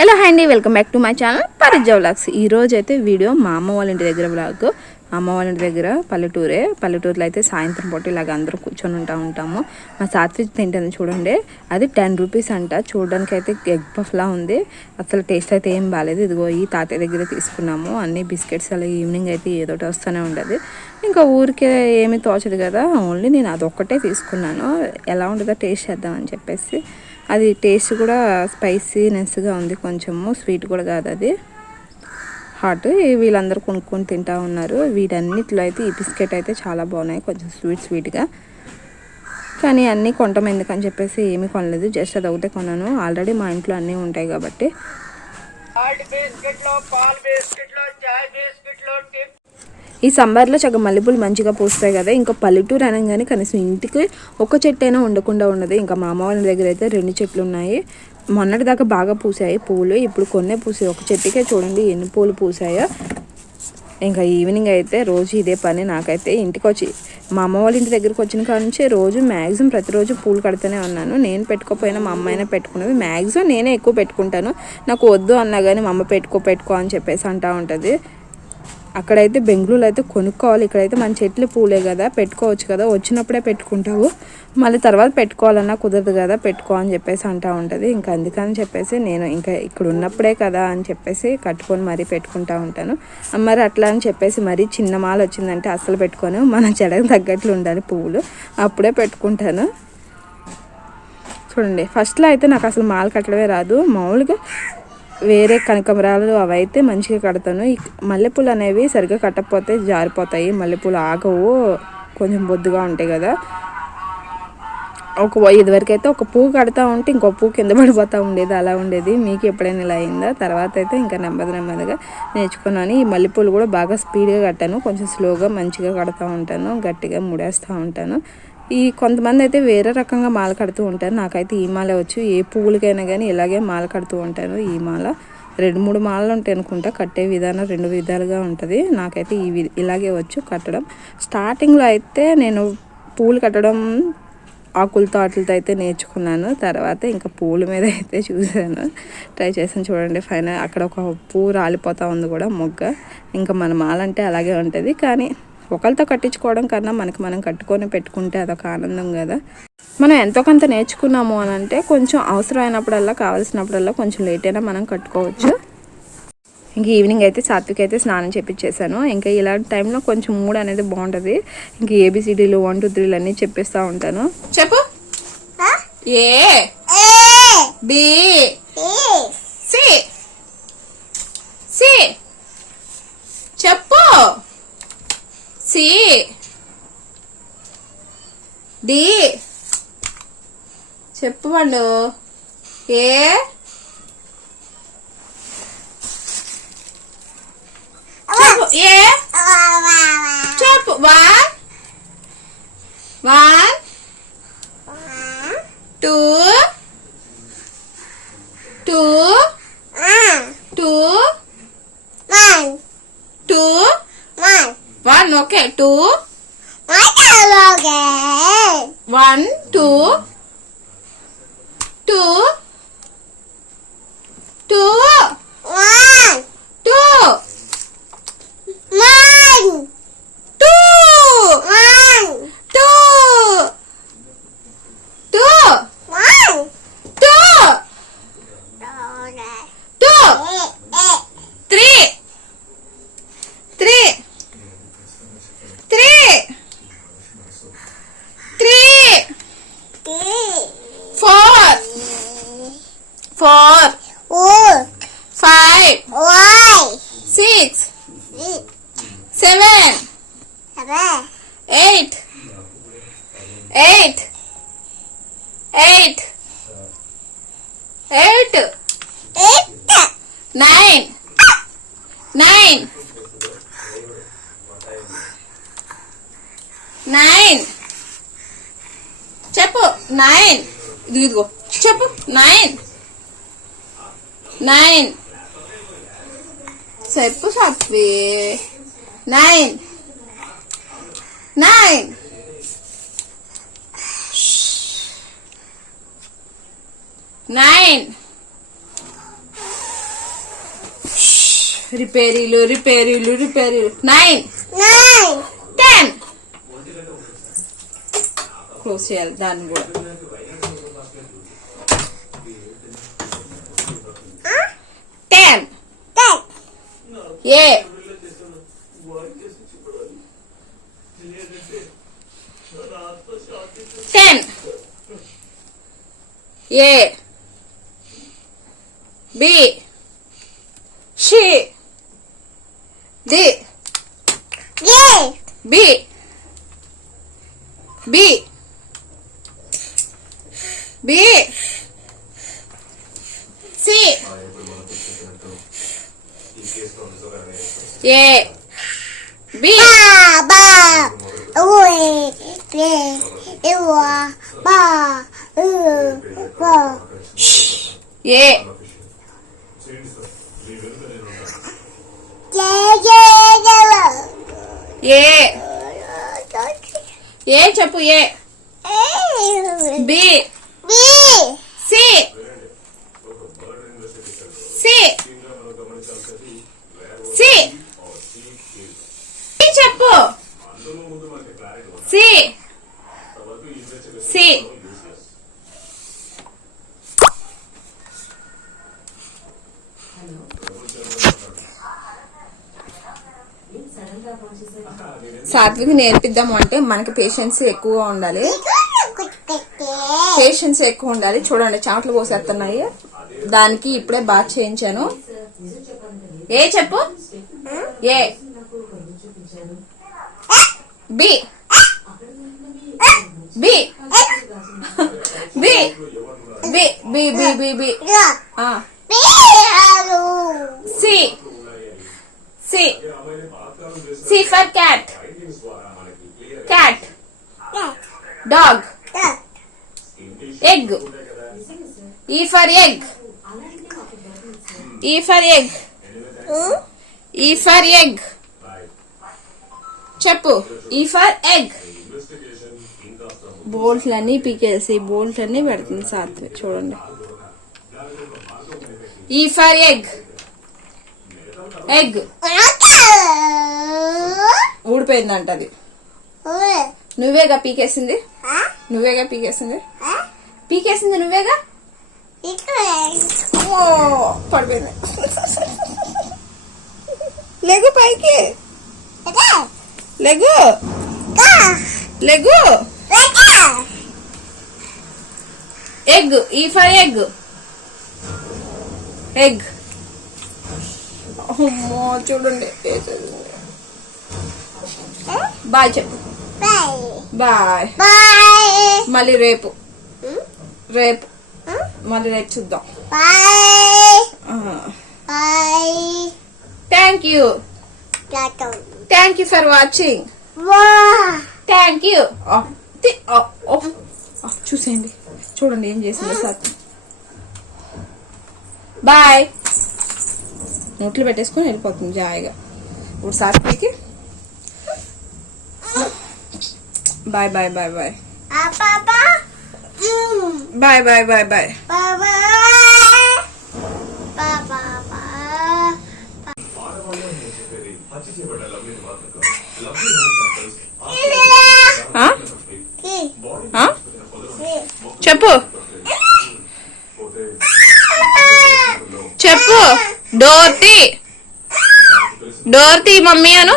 Hello hi అండి. Welcome back to my channel Parija vlogs ఈ రోజు అయితే వీడియో మా అమ్మ వాళ్ళ ఇంటి దగ్గర వ్లాగ్ అమ్మ వాళ్ళ ఇంటి దగ్గర పల్లెటూరే. పల్లెటూరులో అయితే సాయంత్రం పూట ఇలాగ అందరూ కూర్చొని ఉంటా ఉంటాము. మా సాత్విక్ తింటుంది చూడండి. అది టెన్ రూపీస్ అంట. చూడడానికి అయితే ఎగ్ పఫ్లా ఉంది. అసలు టేస్ట్ అయితే ఏం బాగాలేదు ఇదిగో ఈ తాతయ్య దగ్గర తీసుకున్నాము. అన్ని బిస్కెట్స్ అలా ఈవినింగ్ అయితే ఏదోటి వస్తూనే ఉండదు. ఇంకా ఊరికే ఏమీ తోచదు కదా. ఓన్లీ నేను అదొక్కటే తీసుకున్నాను. ఎలా ఉంటుందో టేస్ట్ చేద్దామని చెప్పేసి అది టేస్ట్ కూడా స్పైసీనెస్గా ఉంది కొంచెము స్వీట్ కూడా కాదు అది. హాట్ వీళ్ళందరూ కొనుక్కొని తింటా ఉన్నారు. వీటన్నిటిలో అయితే ఈ బిస్కెట్ అయితే చాలా బాగున్నాయి కొంచెం స్వీట్ స్వీట్గా. కానీ అన్నీ కొంటాం ఎందుకని చెప్పేసి ఏమీ కొనలేదు. జస్ట్ అది ఒకటే కొన్నాను. ఆల్రెడీ మా ఇంట్లో అన్నీ ఉంటాయి కాబట్టి. బిస్కెట్లో పాల్ బిస్కెట్లో చాయ్ బిస్కెట్ ఈ సమ్మర్లో చక్కగా మల్లెపూలు మంచిగా పూస్తాయి కదా. ఇంకా పల్లెటూరు అనగానే కనీసం ఇంటికి ఒక చెట్టు అయినా ఉండకుండా ఉండదు ఇంకా మా అమ్మ వాళ్ళ దగ్గర అయితే రెండు చెట్లు ఉన్నాయి. మొన్నటి దాకా బాగా పూసాయి. పూలు ఇప్పుడు కొన్నే పూసాయి. ఒక చెట్టుకే చూడండి ఎన్ని పూలు పూసాయో. ఇంకా ఈవినింగ్ అయితే రోజు ఇదే పని నాకైతే ఇంటికి వచ్చి మా అమ్మ వాళ్ళ ఇంటి దగ్గరికి వచ్చిన కాడ నుంచి రోజు మ్యాక్సిమం ప్రతిరోజు పూలు కడుతూనే ఉన్నాను. నేను పెట్టుకోపోయినా మా అమ్మ అయినా పెట్టుకున్నది. మ్యాక్సిమం నేనే ఎక్కువ పెట్టుకుంటాను. నాకు వద్దు అన్నా కానీ మా అమ్మ పెట్టుకో పెట్టుకో అని చెప్పేసి అంటూ ఉంటుంది. అక్కడైతే బెంగళూరులో అయితే కొనుక్కోవాలి. ఇక్కడైతే మన చెట్లు పూలే కదా పెట్టుకోవచ్చు కదా. వచ్చినప్పుడే పెట్టుకుంటావు. మళ్ళీ తర్వాత పెట్టుకోవాలన్నా కుదరదు కదా పెట్టుకో అని చెప్పేసి అంటూ ఉంటుంది. ఇంకా అందుకని చెప్పేసి నేను ఇంకా ఇక్కడ ఉన్నప్పుడే కదా అని చెప్పేసి కట్టుకొని మరీ పెట్టుకుంటా ఉంటాను. మరి అట్లా అని చెప్పేసి మరీ చిన్న మాల వచ్చిందంటే అస్సలు పెట్టుకొని. మన చెడకు తగ్గట్లు ఉండాలి పువ్వులు. అప్పుడే పెట్టుకుంటాను. చూడండి ఫస్ట్లో అయితే నాకు అసలు మాల కట్టడమే రాదు. మామూలుగా వేరే కనకమరాలు అవి అయితే మంచిగా కడతాను. మల్లెపూలు అనేవి సరిగ్గా కట్టకపోతే జారిపోతాయి. మల్లెపూలు ఆగవు. కొంచెం బొద్దుగా ఉంటాయి కదా. ఒక ఇదివరకు అయితే ఒక పువ్వు కడతా ఉంటే ఇంకో పువ్వు కింద పడిపోతూ ఉండేది. అలా ఉండేది. మీకు ఎప్పుడైనా ఇలా అయిందా? తర్వాత అయితే ఇంకా నెమ్మది నెమ్మదిగా నేర్చుకున్నాను. ఈ మల్లెపూలు కూడా బాగా స్పీడ్గా కట్టాను. కొంచెం స్లోగా మంచిగా కడతా ఉంటాను. గట్టిగా ముడేస్తూ ఉంటాను. ఈ కొంతమంది అయితే వేరే రకంగా మాల కడుతూ ఉంటారు. నాకైతే ఈ మాల వచ్చు. ఏ పువ్వులకైనా కానీ ఇలాగే మాల కడుతూ ఉంటాను ఈ మాల రెండు మూడు మాలలు ఉంటాయి అనుకుంటా. కట్టే విధానం రెండు విధాలుగా ఉంటుంది. నాకైతే ఈ వి- ఇలాగే వచ్చు కట్టడం. స్టార్టింగ్లో అయితే నేను పూలు కట్టడం ఆకులతో వాటితో అయితే నేర్చుకున్నాను. తర్వాత ఇంకా పూల మీద అయితే చూశాను. ట్రై చేసాను చూడండి. ఫైనల్ అక్కడ ఒక పువ్వు రాలిపోతా ఉంది కూడా మొగ్గ. ఇంకా మన మాల అంటే అలాగే ఉంటుంది. కానీ ఒకరితో కట్టించుకోవడం కన్నా మనకి మనం కట్టుకొని పెట్టుకుంటే అదొక ఆనందం కదా. మనం ఎంతో కొంత నేర్చుకున్నాము అని అంటే కొంచెం అవసరమైనప్పుడల్లా కావాల్సినప్పుడల్లా కొంచెం లేట్ అయినా మనం కట్టుకోవచ్చు. ఇంక ఈవినింగ్ అయితే సాత్విక్ అయితే స్నానం చేపించేసాను ఇంకా ఇలాంటి టైంలో కొంచెం మూడ్ అనేది బాగుంటుంది. ఇంక ఏబిసిడీలు వన్ టూ త్రీలు అన్నీ చెప్పేస్తూ ఉంటాను. చెప్పు. ఏ? బి? సి? సి? చెప్పు. సి. డి. చెప్పు వాళ్ళు ఏ. చెప్పు. ఏ. చెప్పు. One one. Seven. Eight. Eight. Eight. Eight. Nine. Nine. Nine. చెప్పు. నైన్. ఇది ఇదిగో. చెప్పు. నైన్. నైన్. చెప్పు సత్వి. నైన్ నైన్ నైన్ రిపేరీలు రిపేరీలు రిపేరీలు నైన్ nine, టెన్ క్లోజ్ చేయాలి దాన్ని కూడా ten ten, A ten A B C D yeah, B B B C A B ba, ba, ui, A? A? A చెప్పు A? B bi, C C C C చెప్పు C C Sathvik నేర్పిద్దాము అంటే మనకి patience ఎక్కువగా ఉండాలి. Patience ఎక్కువ ఉండాలి. చూడండి చాట్లు పోసేస్తున్నాయి. దానికి ఇప్పుడే బాగా చేయించాను. ఏ చెప్పు? A? B B B B B B B B ya, ఆ bi, alu, C C C for cat cat ya, dog egg. E for egg. E for egg. Hmm, e for egg. చెప్పు E for egg బోల్ట్లన్నీ పీకేసి బోల్ట్లన్నీ పెడుతుంది సాత్వి చూడండి. ఈ for egg egg ఊడిపోయిందంట అది. నువ్వేగా పీకేసింది? నువ్వేగా పీకేసింది? పీకేసింది నువ్వేగా? ఓ పడిపోయింది. లెగు పైకి. లెగు. లెగు. Egg E for egg. Egg. అమ్మో చూడండి. బాయ్ చెప్పు. బాయ్ మళ్ళీ రేపు. Hmm, రేపు. Hmm, మళ్ళీ రేపు చూద్దాం. Thank you thank you for watching thank you చూసేయండి. చూడండి ఏం చేసిందో సార్. బాయ్ నోట్లు పెట్టేసుకొని వెళ్ళిపోతుంది జాయిగా. ఇప్పుడు సాత్వికి bye bye bye bye papa, bye bye bye bye చెప్పు. చెప్పు. డోర్తి. డోర్తి మమ్మీ అను.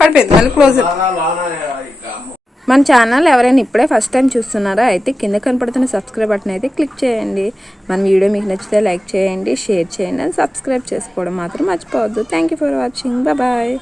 పడిపోయింది. మళ్ళీ క్లోజ్ మన ఛానల్ ఎవరైనా ఇప్పుడే ఫస్ట్ టైం చూస్తున్నారా అయితే కింద కనపడుతున్న సబ్స్క్రైబ్ బటన్ అయితే క్లిక్ చేయండి. మన వీడియో మీకు నచ్చితే లైక్ చేయండి షేర్ చేయండి అండ్ సబ్స్క్రైబ్ చేసుకోవడం మాత్రం మర్చిపోవద్దు. Thank you for watching bye